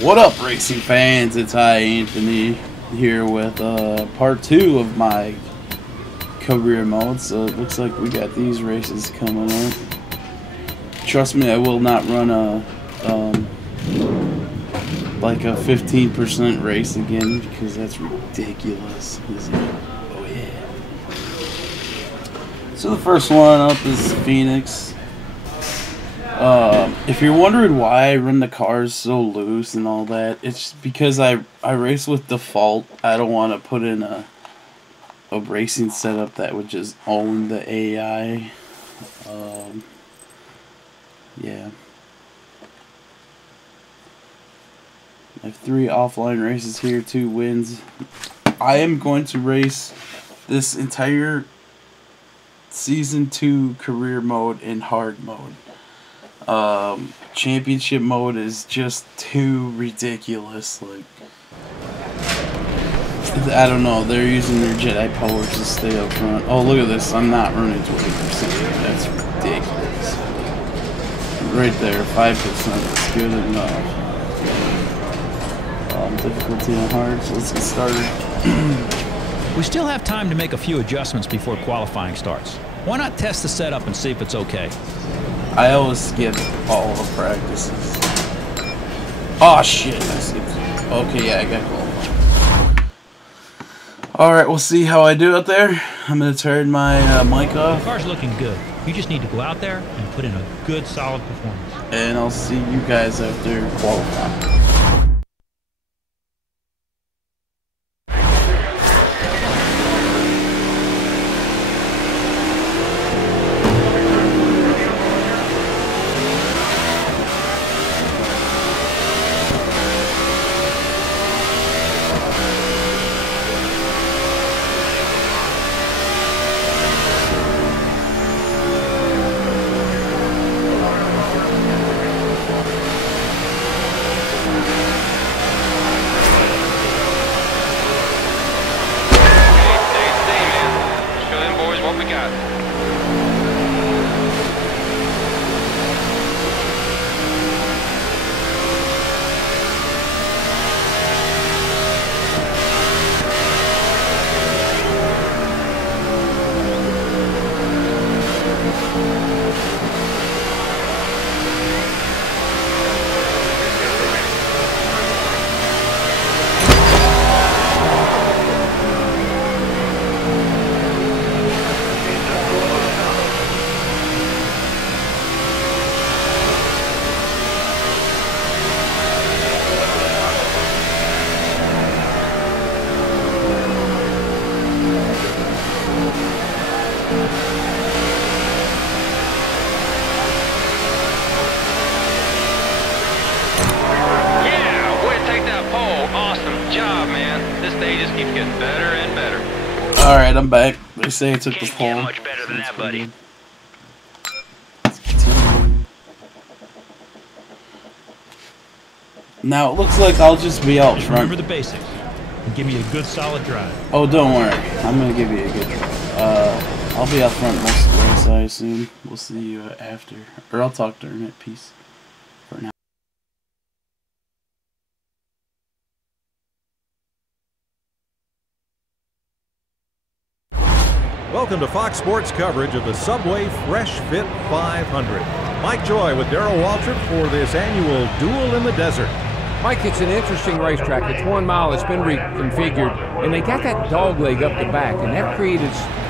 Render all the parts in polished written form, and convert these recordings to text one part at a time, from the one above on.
What up, racing fans? It's iAnthuny here with part 2 of my career mode. So it looks like we got these races coming up. Trust me, I will not run a like a 15% race again because that's ridiculous, isn't it? Oh yeah. So the first one up is Phoenix. If you're wondering why I run the cars so loose and all that, it's because I race with default. I don't want to put in a racing setup that would just own the AI. Yeah. I have 3 offline races here, 2 wins. I am going to race this entire Season 2 career mode in hard mode. Championship mode is just too ridiculous. Like, I don't know, they're using their Jedi powers to stay up front. Oh, look at this, I'm not running 20%. That's ridiculous. Right there, 5% is good enough. Difficulty on hard, so let's get started. We still have time to make a few adjustments before qualifying starts. Why not test the setup and see if it's okay? I always skip all the practices. Oh shit, I skipped. Okay, yeah, I got qualified. Alright, we'll see how I do out there. I'm gonna turn my mic off. The car's looking good. You just need to go out there and put in a good, solid performance. And I'll see you guys after qualifying. Alright, I'm back. They say I took the pole. Much better than that, buddy. Now it looks like I'll just be out front. Remember the basics and give me a good solid drive. Oh, don't worry. I'm gonna give you a good drive. I'll be out front most of the race, I assume. We'll see you after. Or I'll talk during it. Peace. For now. Welcome to Fox Sports coverage of the Subway Fresh Fit 500. Mike Joy with Darrell Waltrip for this annual Duel in the Desert. Mike, it's an interesting racetrack. It's 1 mile. It's been reconfigured, and they got that dog leg up the back, and that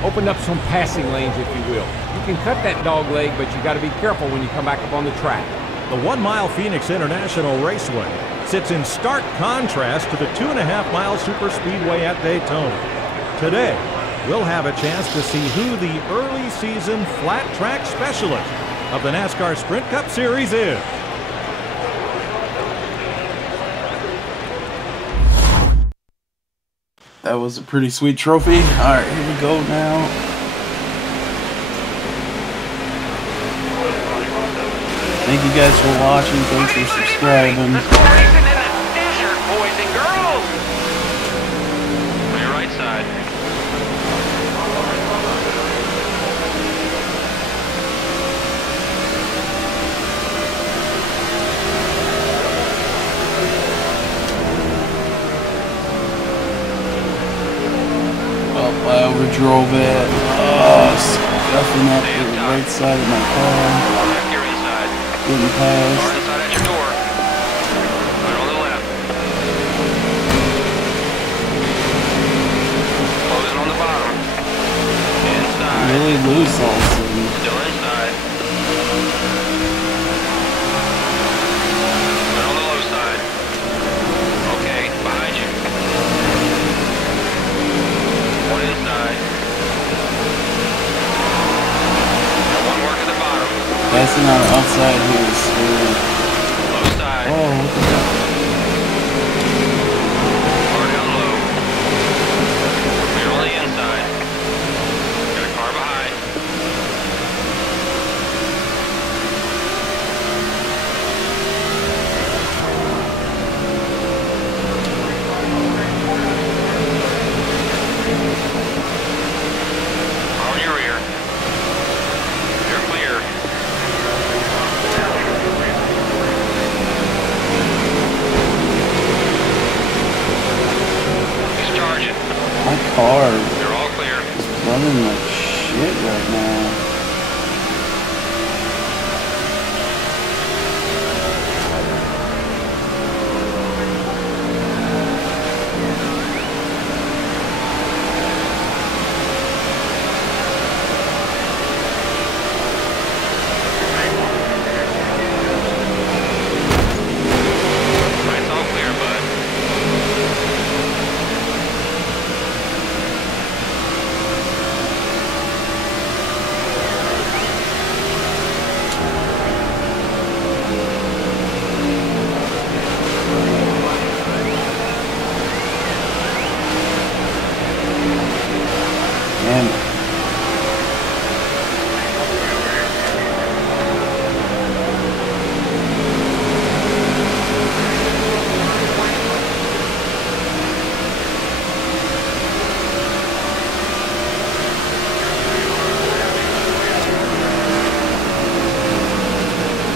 opened up some passing lanes, if you will. You can cut that dog leg, but you got to be careful when you come back up on the track. The 1 mile Phoenix International Raceway sits in stark contrast to the 2.5-mile Superspeedway at Daytona. Today, we'll have a chance to see who the early season flat track specialist of the NASCAR Sprint Cup Series is. That was a pretty sweet trophy. Alright, here we go now. Thank you guys for watching. Thanks for subscribing. Let's go racing in the desert, boys and girls. On your right side. drove it. Oh, scuffing up the right side of my car. Check your inside. Getting past. Car inside at your door. Right on the left. Closing on the bottom. Inside. Really loose all of a sudden. Still inside. Right on the low side. Okay, behind you. One inside. Got one work at the bottom. Passing on the outside here is scary. Low side. Oh, what the heck? Car down low. We're on the inside. Got a car behind. On your rear. You're clear. He's charging. My car You're all clear. is running like shit right now. Lights all clear, bud. Damn it.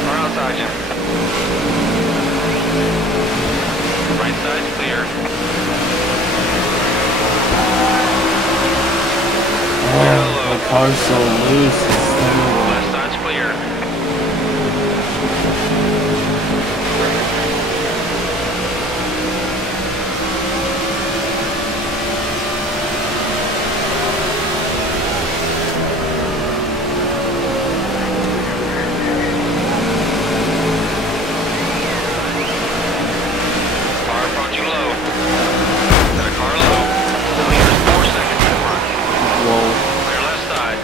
Car outside you. Right side's clear. Oh, the car's so loose. It's terrible. Left side's clear. Car approaching low. Got a car low. Meters 4 seconds to run. Whoa. Clear left side.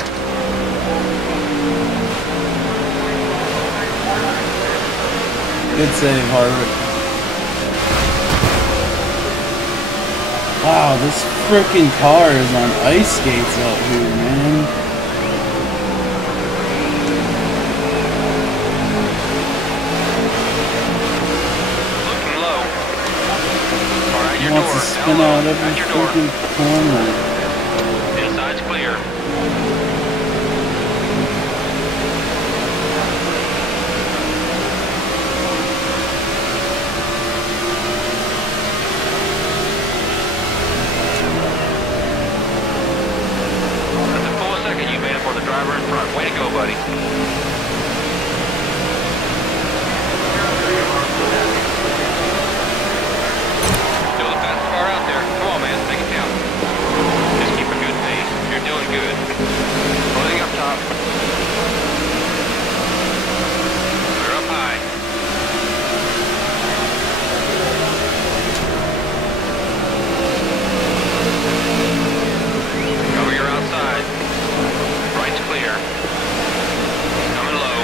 Good save, Harvick. Wow, this frickin' car is on ice skates out here, man. Looking low. Car at He your wants door. to spin Down out low. every At your door. frickin' corner. Inside's clear. That's a full second you made it for the driver in front. Way to go, buddy. Still the fastest car out there. Come on, man. Make it count. Just keep a good pace. You're doing good. Loading up top. You're up high. Cover your outside. Right's clear. Coming low.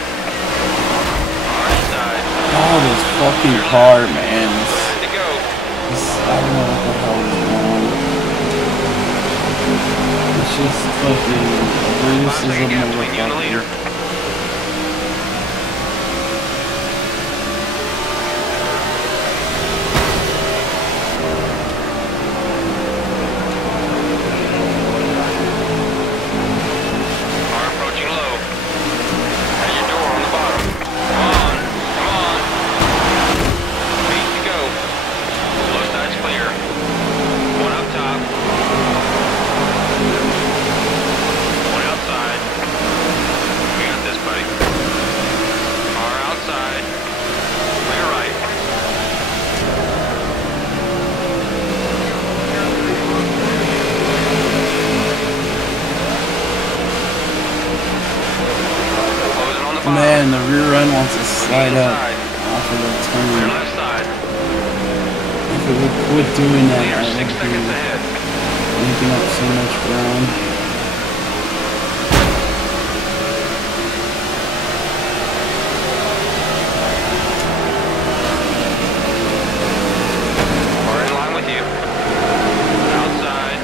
Car inside. Oh, this fucking car, man. Good to go. I don't know what the hell is wrong. It's just fucking loose 5 as a second gap between you and the leader. motherfucker. Car approaching low. At your door on the bottom. Come on. Come on. Feet to go. Low side's clear. One up top. rear end wants to slide out off of the turn. Left side. If it would quit doing that, Clear, I 6 would seconds be ahead. making up so much ground. We're in line with you. Outside.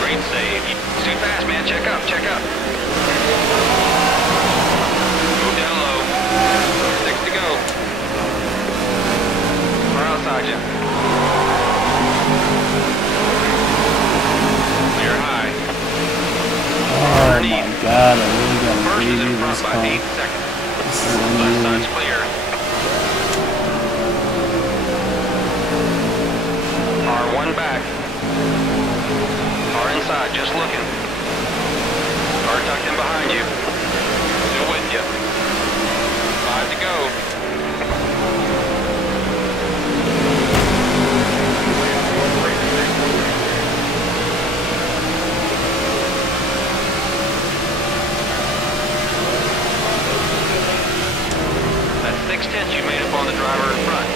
Great save. Too fast, man. Check up, check up. Move down low. 6 to go. We're outside you. Clear high. Oh my god, I really got to First is baby in front this by car. 8 seconds. This is Left unreal. side's clear. R1 back. Car inside, just looking. Car tucked in behind you. Still with you. 5 to go. That's 6/10 you made up on the driver in front.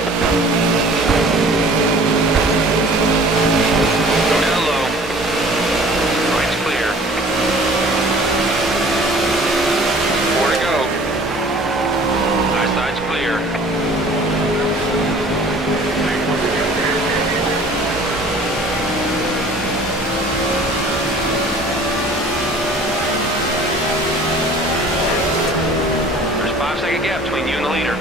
Go down low. Right's clear. 4 to go. High side's clear. There's a 5-second gap between you and the leader.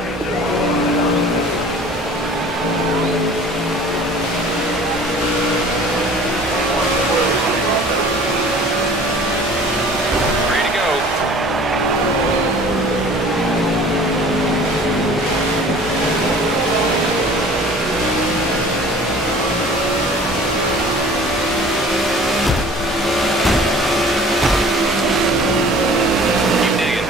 Ready to go. Keep digging.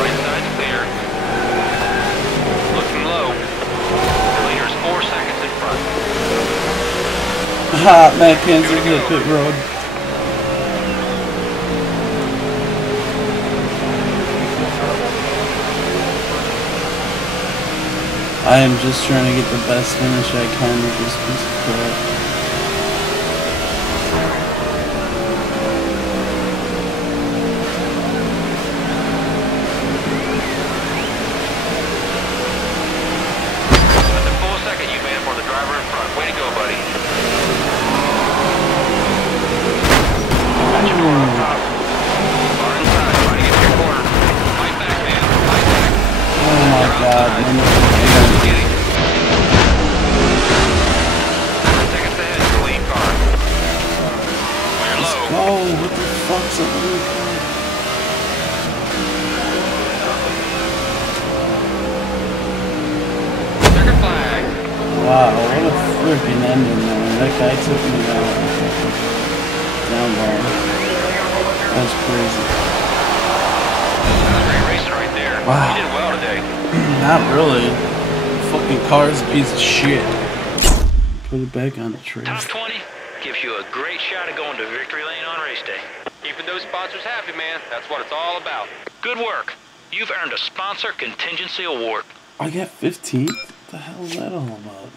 Right side's clear. Looking low. The leader's 4 seconds in front. Ha! Matt Kenzie hit pit road. I am just trying to get the best finish I can with this piece of crap. That's a full second you made up for the driver in front. Way to go, buddy. Got your door on top. Car inside, trying to get to your corner. Fight back, man. Fight back. Oh my god, man. Get it. 10 seconds ahead to the lead car. Clear Let's low. go! What the fuck's up with me? Checker flag. Wow, what a freaking ending, man. That guy took me down. Down bar. That's crazy. That was great racing right there. Wow. You did well today. Not really. Fucking car's a piece of shit. Put it back on the trail. Top 20 gives you a great shot at going to victory lane on race day. Keeping those sponsors happy, man. That's what it's all about. Good work. You've earned a sponsor contingency award. I got 15th? What the hell is that all about?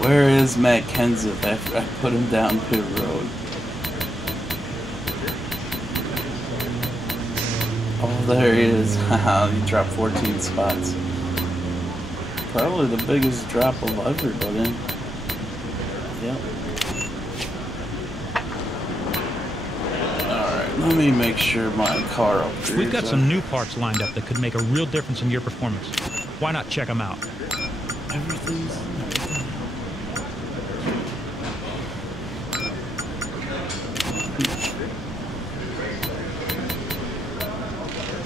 Where is Matt Kenseth after I put him down pit road? Oh, there he is. Haha, he dropped 14 spots. Probably the biggest drop of everybody. Yep. Alright, let me make sure my car upgrades. We've got some new parts lined up that could make a real difference in your performance. Why not check them out? Everything's...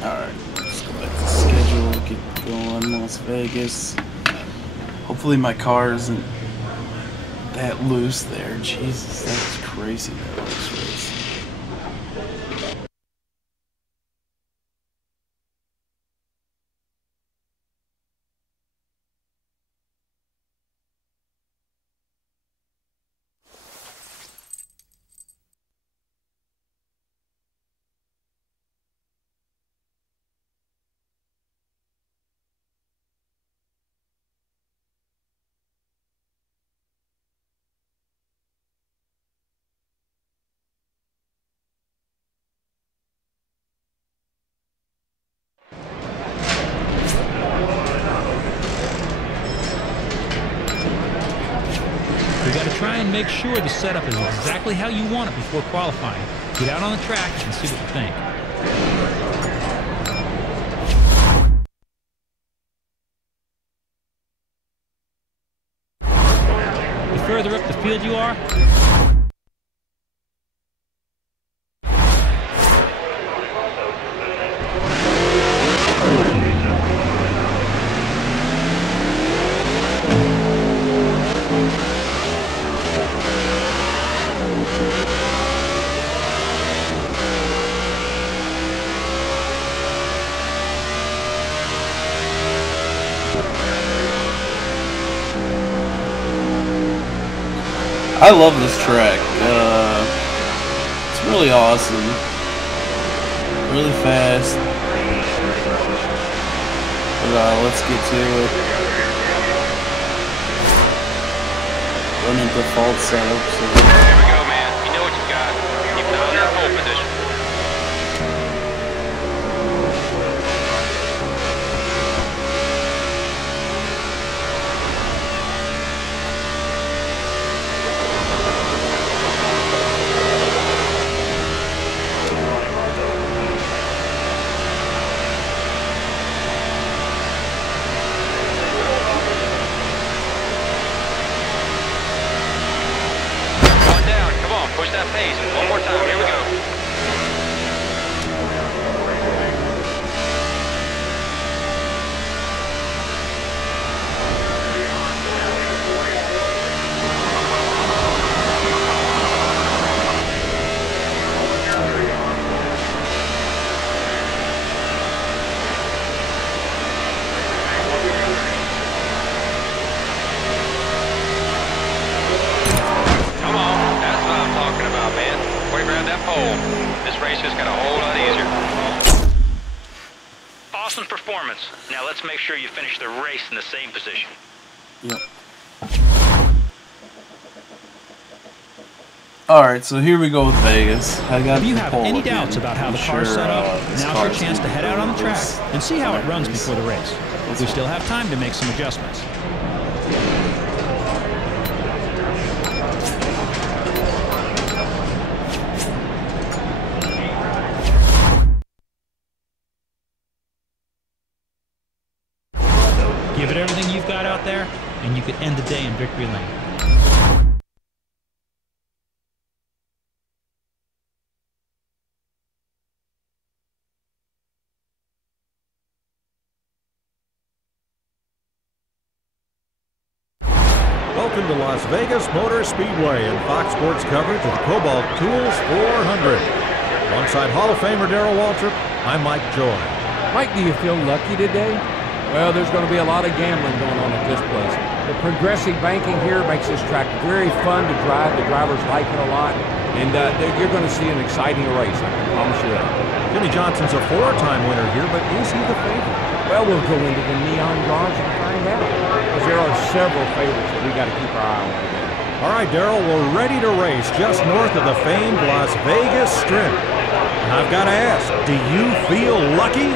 Alright, let's go back to schedule, get going, Las Vegas. Hopefully my car isn't that loose there. Jesus, that's crazy, that looks race. Try and make sure the setup is exactly how you want it before qualifying. Get out on the track and see what you think. The further up the field you are, I love this track. It's really awesome. Really fast. But let's get to it. Running default setup. So. Here we go, man. You know what you got. Keep it on that pole position. Push that pace. One more time. Here we go. This race just got a whole lot easier. Awesome performance. Now let's make sure you finish the race in the same position. Yep. Alright, so here we go with Vegas. I got if you have any doubts about how the car's set up, now's your chance to head out on the track and see how it runs before the race. We still have time to make some adjustments. Give it everything you've got out there, and you could end the day in victory lane. Welcome to Las Vegas Motor Speedway and Fox Sports coverage of the Cobalt Tools 400. Alongside Hall of Famer Darrell Waltrip, I'm Mike Joy. Mike, do you feel lucky today? Well, there's going to be a lot of gambling going on at this place. The progressive banking here makes this track very fun to drive. The drivers like it a lot. And you're going to see an exciting race, I can promise you that. Jimmy Johnson's a four-time winner here, but is he the favorite? Well, we'll go into the neon guards and find out. Because there are several favorites that we got to keep our eye on today. All right, Darrell, we're ready to race just north of the famed Las Vegas Strip. I've got to ask, do you feel lucky?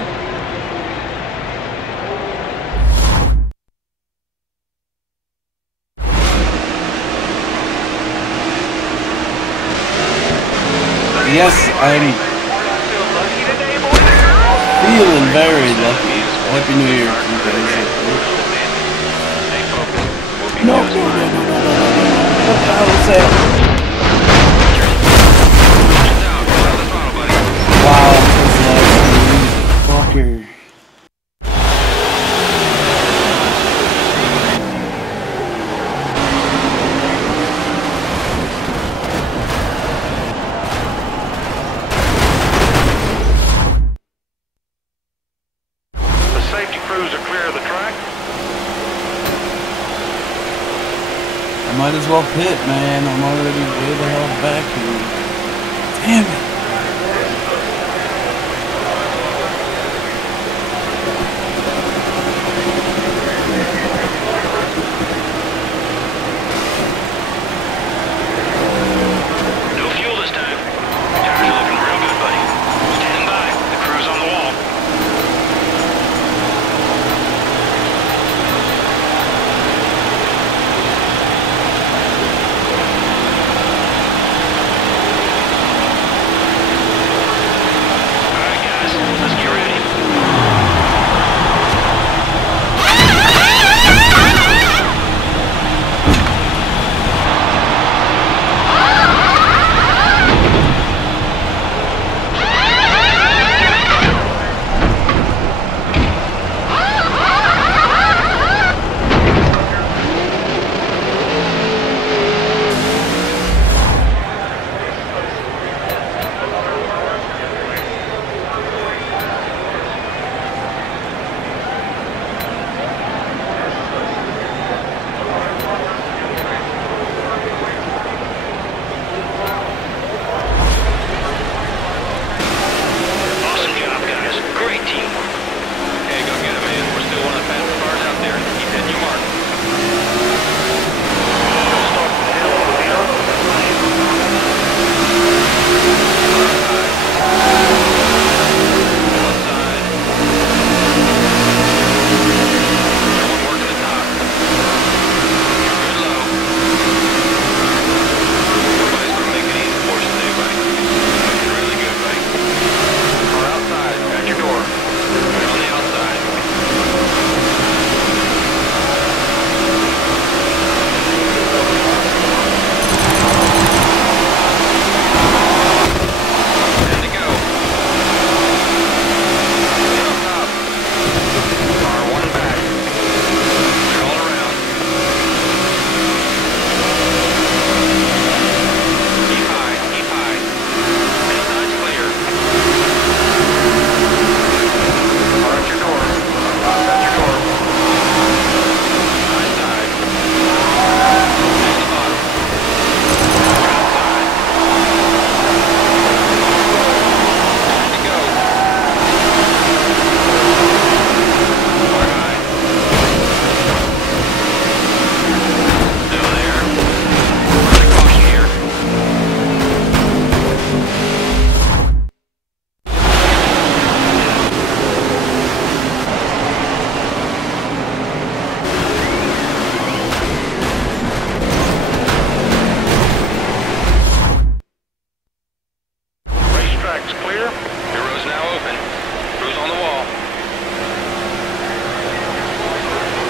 Yes, I'm feeling very lucky. Happy New Year to you guys. No. What the hell is that? Wow, this fucker. Might as well pit, man. I'm already way the hell back here. Damn it. No fuel this time. Tires are looking real good, buddy. Standing by. The crew's on the wall.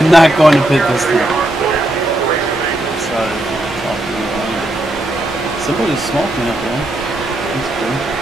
I'm not going to pit this time. Sorry. Somebody's smoking up there. That's cool.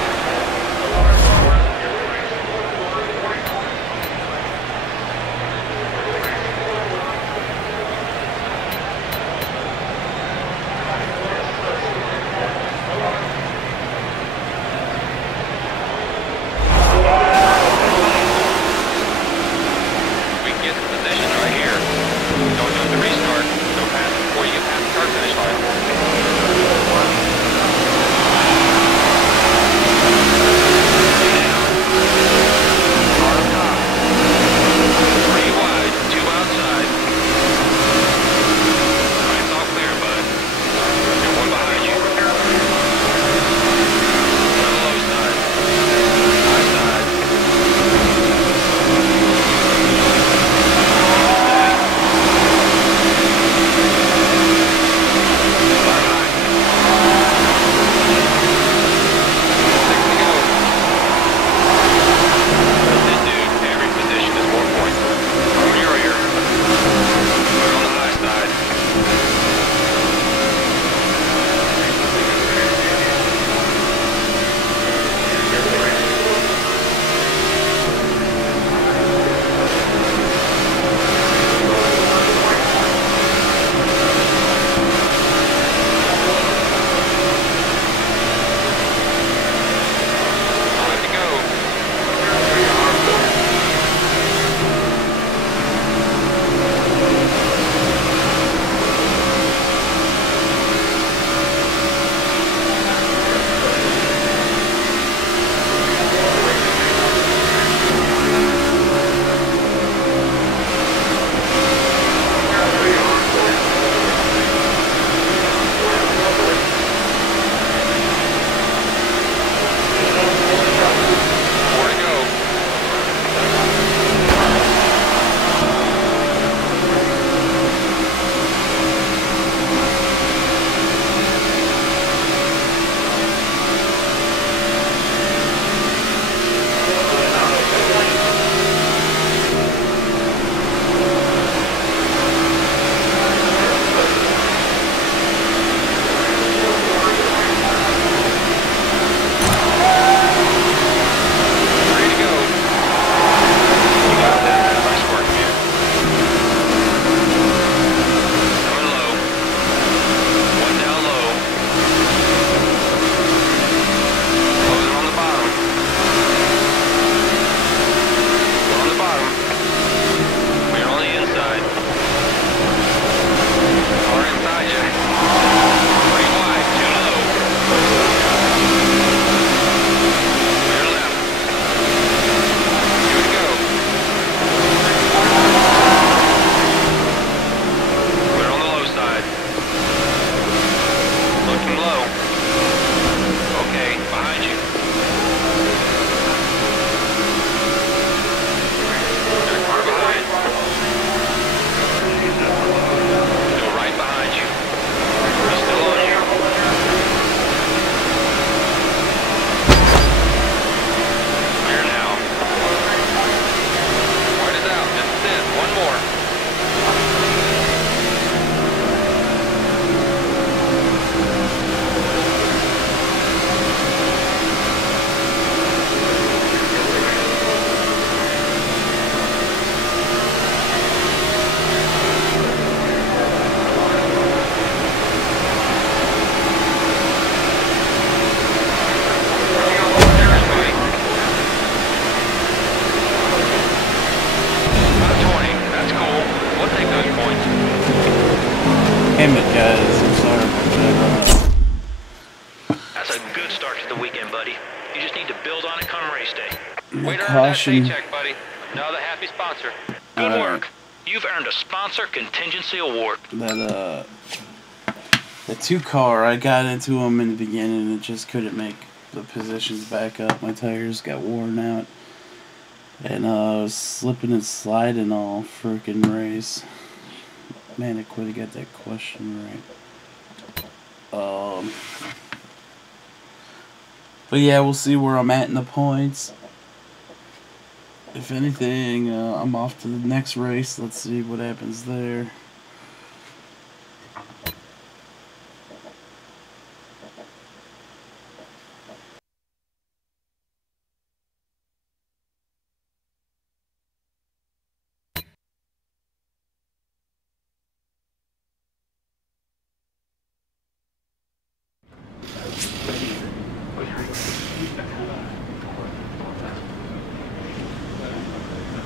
Damn it, guys. I'm sorry about that. That's a good start to the weekend, buddy. You just need to build on it come race day. My Way to earn that caution. paycheck, buddy. Another happy sponsor. Good work. You've earned a sponsor contingency award. That, the 2-car, I got into them in the beginning and it just couldn't make the positions back up. My tires got worn out. And I was slipping and sliding all freaking race. Man, I could have got that question right. But yeah, we'll see where I'm at in the points. If anything, I'm off to the next race. Let's see what happens there.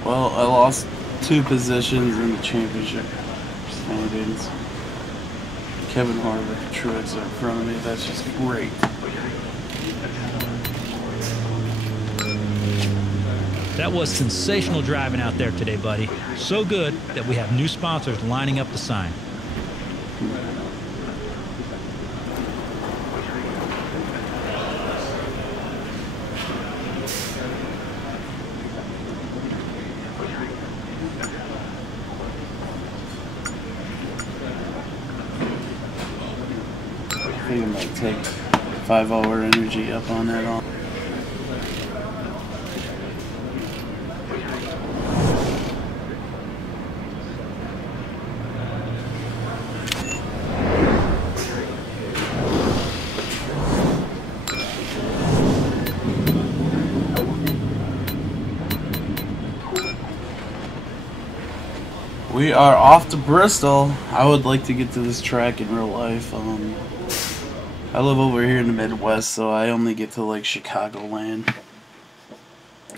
Well, I lost 2 positions in the championship standings. Kevin Harvick, Truex are in front of me. That's just great. That was sensational driving out there today, buddy. So good that we have new sponsors lining up to sign. I think I might take 5-hour energy up on that all. We are off to Bristol. I would like to get to this track in real life. I live over here in the Midwest, so I only get to like Chicagoland,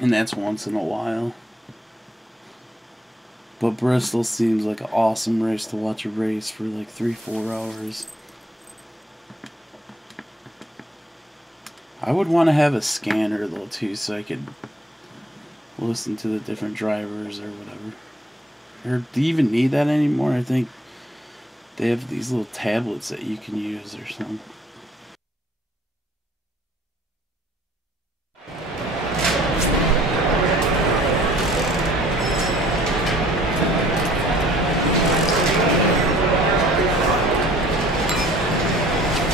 and that's once in a while. But Bristol seems like an awesome race to watch a race for like 3-4 hours. I would want to have a scanner though too, so I could listen to the different drivers or whatever. Or do you even need that anymore? I think they have these little tablets that you can use or something.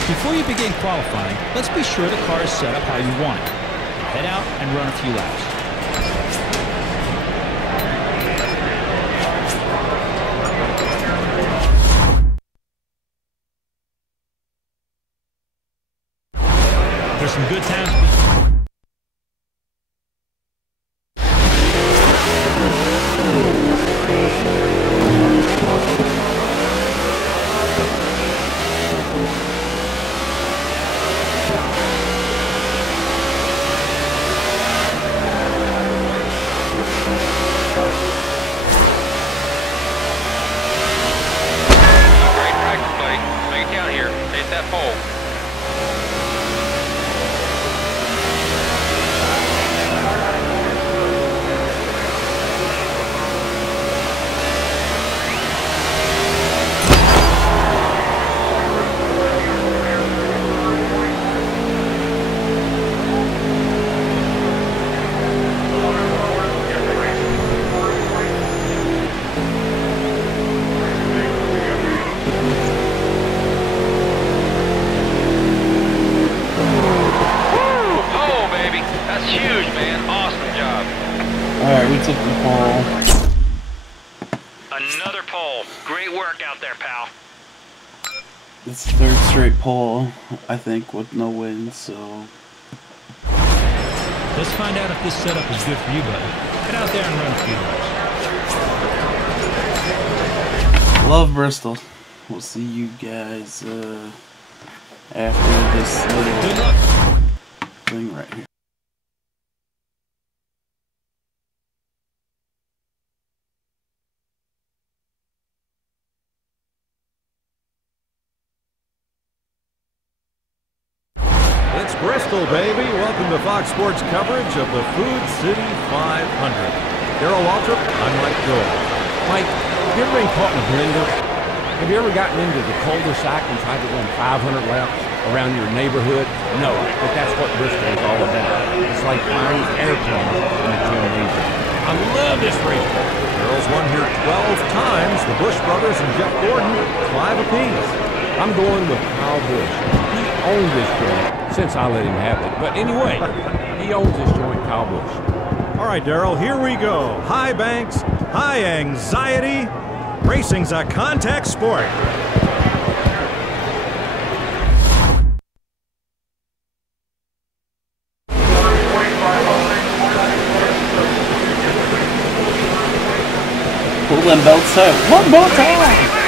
Before you begin qualifying, let's be sure the car is set up how you want it. Head out and run a few laps. There's some good times. Great practice, buddy. Make it count here. Hit that pole. That's huge, man. Awesome job. Alright, we took the pole. Another pole. Great work out there, pal. It's the 3rd straight pole, I think, with no wins, so... Let's find out if this setup is good for you, buddy. Get out there and run a few laps. Love Bristol. We'll see you guys after this little thing right here. It's Bristol, baby. Welcome to Fox Sports coverage of the Food City 500. Darrell Waltrip, I'm Mike Joel. Mike, have you ever been caught in a blender? Have you ever gotten into the cul-de-sac and tried to run 500 laps around your neighborhood? No, but that's what Bristol is all about. It's like flying airplanes in a gymnasium. I love this racetrack. Darrell's won here 12 times. The Busch brothers and Jeff Gordon, 5 apiece. I'm going with Kyle Busch. He owns this joint since I let him have it. But anyway, he owns this joint, Kyle Busch. All right, Darrell, here we go. High banks, high anxiety. Racing's a contact sport. Pull them belts out one more time.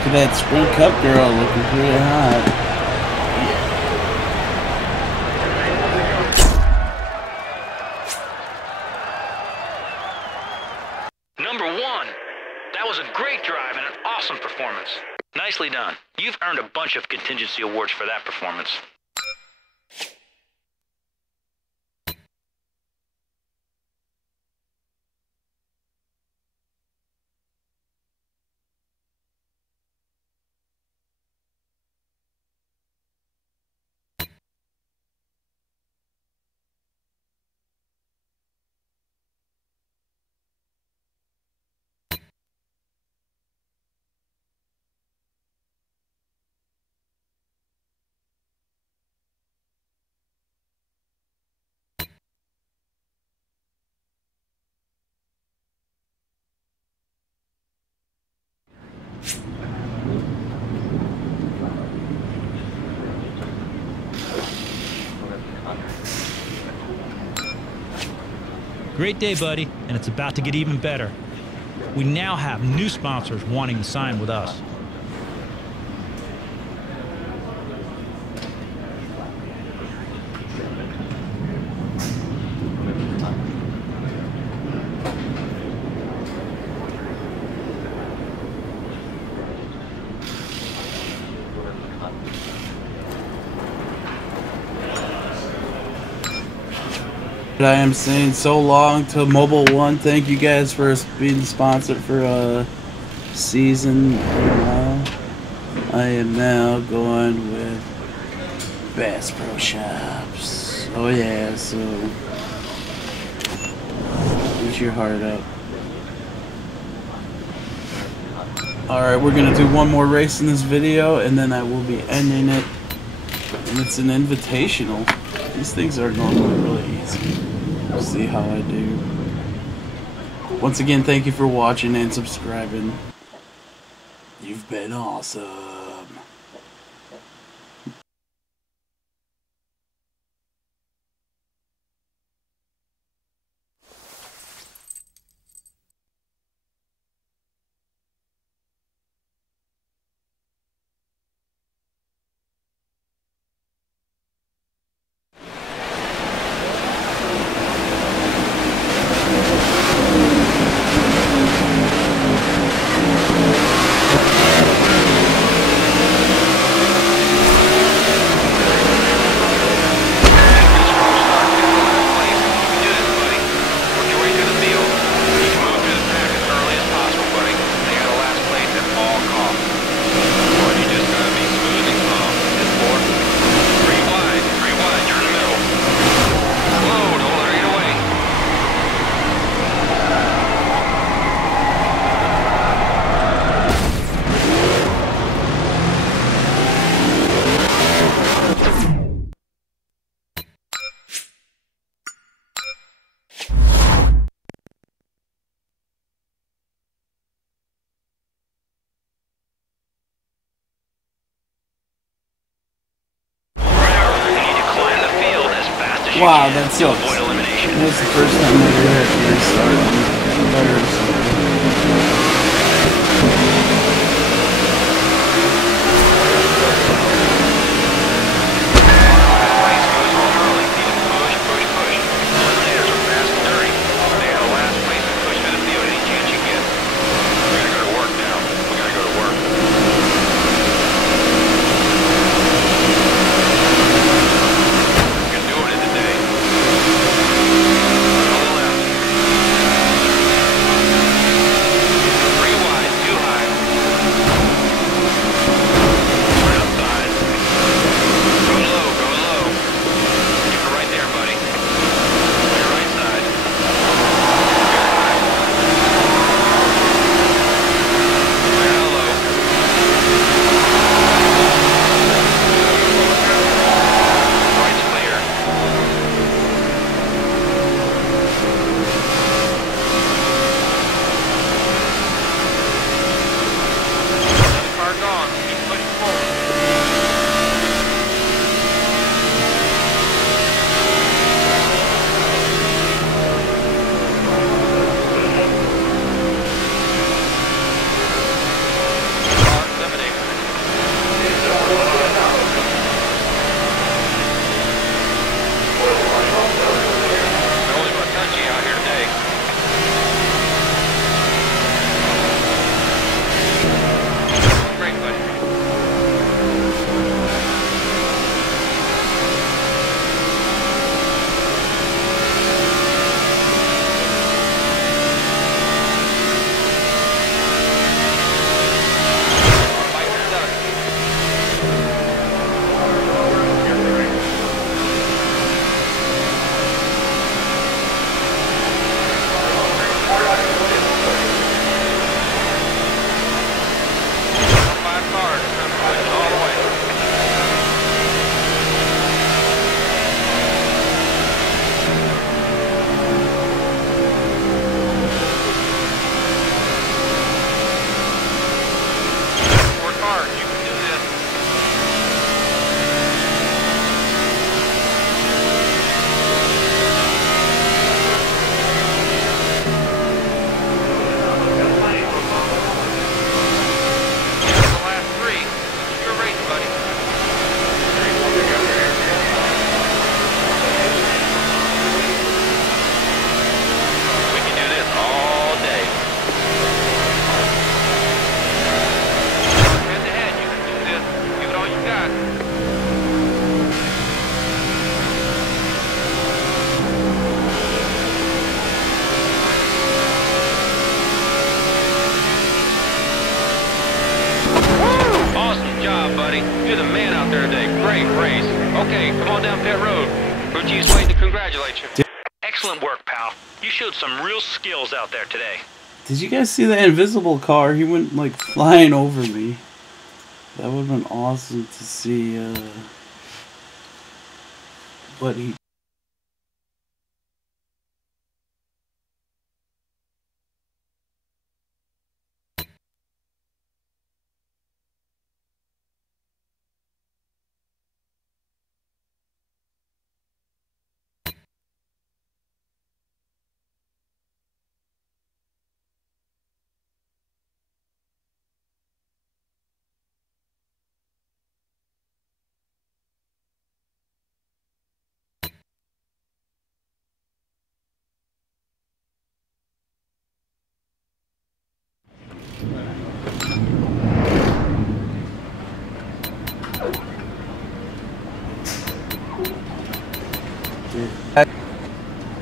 Look at that Sprint Cup girl looking pretty hot. Number 1. That was a great drive and an awesome performance. Nicely done. You've earned a bunch of contingency awards for that performance. Great day, buddy, and it's about to get even better. We now have new sponsors wanting to sign with us. I am saying so long to Mobile One. Thank you guys for being sponsored for a season. I am now going with Bass Pro Shops. Oh yeah, so get your heart up. Alright, we're gonna do one more race in this video and then I will be ending it. And it's an invitational. These things are normally really easy. We'll see how I do. Once again, thank you for watching and subscribing. You've been awesome. Wow, that's so. That's the first time I ever had to restart. You're the man out there today. Great race. Okay, come on down pit road. Crew chief's waiting to congratulate you. Excellent work, pal. You showed some real skills out there today. Did you guys see that invisible car? He went like flying over me. That would have been awesome to see what he...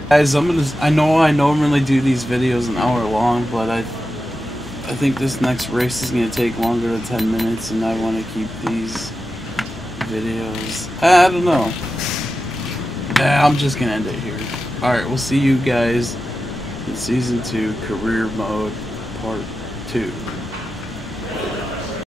Guys, I know I normally do these videos an hour long, but I think this next race is gonna take longer than 10 minutes, and I want to keep these videos. I don't know. Yeah, I'm just gonna end it here. Alright, we'll see you guys in Season 2, Career Mode, Part 2.